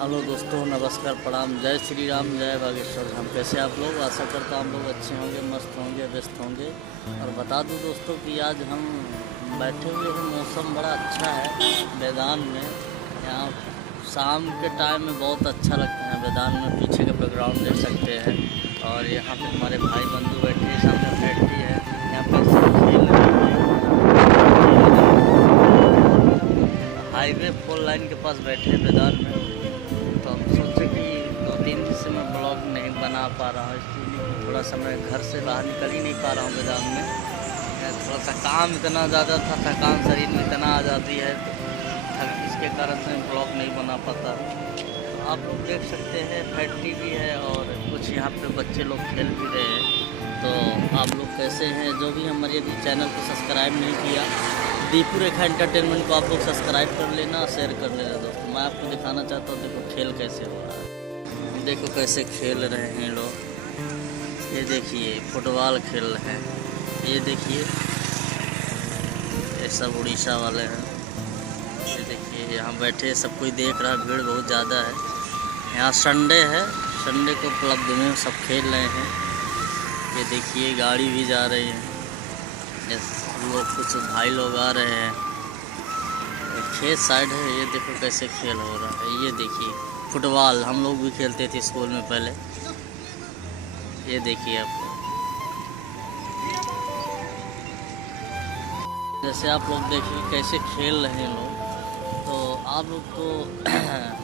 Hello दोस्तों, नमस्कार, प्रणाम, जय श्री राम, जय बागेश्वर धाम। कैसे आप लोग? आशा करता हूँ हम लोग अच्छे होंगे, मस्त होंगे, व्यस्त होंगे। और बता दूँ दोस्तों कि आज हम बैठे हुए हैं, मौसम बड़ा अच्छा है मैदान में। यहाँ शाम के टाइम में बहुत अच्छा लगता है मैदान में। पीछे का बैकग्राउंड देख सकते हैं। और यहाँ पे हमारे भाई बंधु बैठे हैं, सामने फैक्ट्री है, यहाँ पे सब खेल रहे हैं। हाईवे 4 लाइन के पास बैठे हैं मैदान में। तो हम सोचे कि 2-3 दिन से मैं ब्लॉग नहीं बना पा रहा हूँ, इसलिए थोड़ा सा मैं घर से बाहर निकल ही नहीं पा रहा हूँ मैदान में। थोड़ा सा काम इतना ज़्यादा था, थकान शरीर में इतना आ जाती है, इसके कारण से मैं ब्लॉग नहीं बना पाता। तो आप लोग देख सकते हैं फैक्ट्री भी है और कुछ यहाँ पे बच्चे लोग खेल भी रहे हैं। तो आप लोग कैसे हैं? जो भी हमारे अभी चैनल को सब्सक्राइब नहीं किया, दीपू रेखा एंटरटेनमेंट को आप लोग सब्सक्राइब कर लेना, शेयर कर लेना दोस्तों। मैं आपको दिखाना चाहता हूँ, देखो खेल कैसे हो रहा है, देखो कैसे खेल रहे हैं लोग। ये देखिए फुटबॉल खेल रहे हैं, ये देखिए ये सब उड़ीसा वाले हैं। ये देखिए यहाँ बैठे सब कोई देख रहा है, भीड़ बहुत ज़्यादा है। यहाँ संडे है, संडे को उपलब्ध में सब खेल रहे हैं। ये देखिए गाड़ी भी जा रही है, लोग कुछ भाई लोग आ रहे हैं। खेत साइड है, ये देखो कैसे खेल हो रहा है। ये देखिए फुटबॉल हम लोग भी खेलते थे स्कूल में पहले। ये देखिए आप, जैसे आप लोग देखिए कैसे खेल रहे हैं लोग। तो आप लोग तो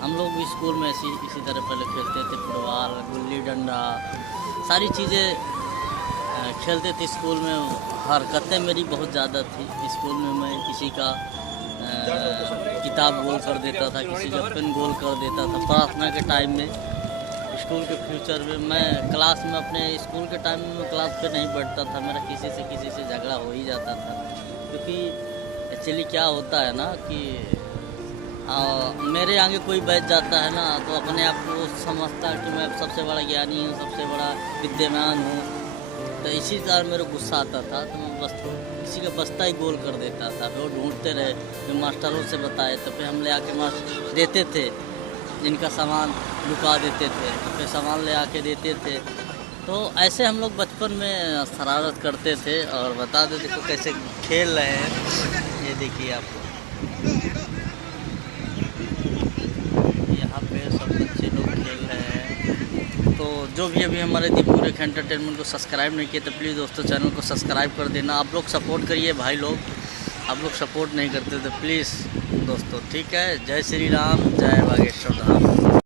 हम लोग भी स्कूल में इसी तरह पहले खेलते थे, फुटबॉल, गुल्ली डंडा, सारी चीज़ें खेलते थे स्कूल में। हरकतें मेरी बहुत ज़्यादा थी स्कूल में। मैं किसी का किताब गोल कर देता था, किसी का पेन गोल कर देता था। प्रार्थना के टाइम में, स्कूल के फ्यूचर में, मैं क्लास में अपने स्कूल के टाइम में मैं क्लास पे नहीं बैठता था। मेरा किसी से झगड़ा हो ही जाता था। क्योंकि एक्चुअली क्या होता है ना कि मेरे आगे कोई बैठ जाता है ना, तो अपने आप को समझता है कि मैं सबसे बड़ा ज्ञानी हूँ, सबसे बड़ा विद्यमान हूँ। तो इसी कारण मेरे गुस्सा आता था, तो मैं बस किसी का बस्ता ही गोल कर देता था। फिर वो ढूंढते रहे, फिर मास्टरों से बताए, तो फिर हम ले आके मास्टर देते थे, जिनका सामान लुका देते थे, तो फिर सामान ले आके देते थे। तो ऐसे हम लोग बचपन में शरारत करते थे। और बता दे देखो कैसे खेल रहे हैं, ये देखिए आपको यहाँ पे सब बच्चे लोग खेल रहे हैं। तो जो भी अभी हमारे दीपू रेखा एंटरटेनमेंट को सब्सक्राइब नहीं किए, तो प्लीज़ दोस्तों चैनल को सब्सक्राइब कर देना। आप लोग सपोर्ट करिए भाई लोग, आप लोग सपोर्ट नहीं करते तो प्लीज़ दोस्तों, ठीक है। जय श्री राम, जय बागे।